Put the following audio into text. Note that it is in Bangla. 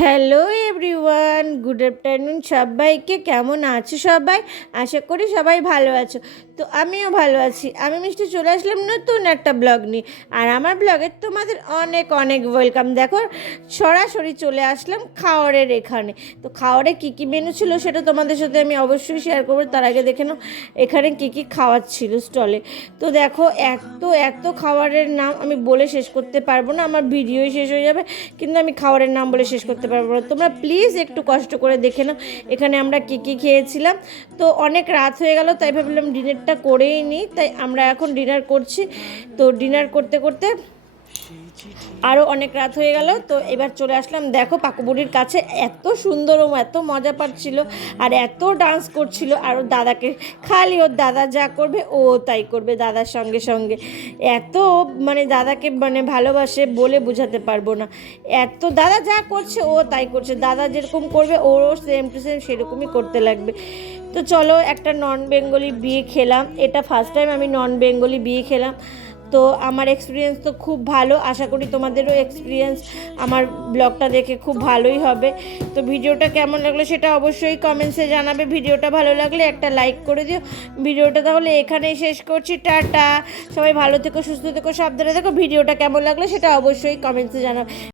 হ্যালো এভরিওয়ান, গুড আফটারনুন সবাইকে। কেমন আছো সবাই? আশা করি সবাই ভালো আছো। তো আমিও ভালো আছি। আমি মিষ্টি চলে আসলাম নতুন একটা ব্লগ নিয়ে। আর আমার ব্লগে তোমাদের অনেক অনেক ওয়েলকাম। দেখো, সরাসরি চলে আসলাম খাওয়ারের এখানে। তো খাওয়ারে কী কী মেনু ছিল সেটা তোমাদের সাথে আমি অবশ্যই শেয়ার করবো। তার আগে দেখে নাও এখানে কী কী খাওয়ার ছিল স্টলে। তো দেখো, এত এত খাবারের নাম আমি বলে শেষ করতে পারবো না, আমার ভিডিওই শেষ হয়ে যাবে, কিন্তু আমি খাবারের নাম বলে শেষ করতে পারবো না। তোমরা প্লিজ একটু কষ্ট করে দেখে নাও এখানে আমরা কী কী খেয়েছিলাম। তো অনেক রাত হয়ে গেল, তাই ভাবলাম ডিনারটা করেই নিই। তাই আমরা এখন ডিনার করছি। তো ডিনার করতে করতে আরও অনেক রাত হয়ে গেল। তো এবার চলে আসলাম, দেখো পাকুবুড়ির কাছে। এত সুন্দর ও এত মজা পাচ্ছিল আর এত ডান্স করছিল। আর ওর দাদাকে খালি ওর দাদা যা করবে ও তাই করবে দাদার সঙ্গে সঙ্গে। এত মানে দাদাকে মানে ভালোবাসে বলে বোঝাতে পারবো না। এত দাদা যা করছে ও তাই করছে, দাদা যেরকম করবে ওরও সেম টু সেম সেরকমই করতে লাগবে। তো চলো একটা নন বেঙ্গলি বিয়ে খেলাম। এটা ফার্স্ট টাইম আমি নন বেঙ্গলি বিয়ে খেলাম। তো আমার এক্সপিরিয়েন্স তো খুব ভালো, আশা করি তোমাদেরও এক্সপিরিয়েন্স আমার ব্লগটা দেখে খুব ভালোই হবে। তো ভিডিওটা কেমন লাগলো সেটা অবশ্যই কমেন্টসে জানাবে। ভিডিওটা ভালো লাগলে একটা লাইক করে দিও। ভিডিওটা তাহলে এখানেই শেষ করছি, টাটা। সবাই ভালো থেকো, সুস্থ থেকো, সাবধানে থেকো। ভিডিওটা কেমন লাগলো সেটা অবশ্যই কমেন্টসে জানাবে।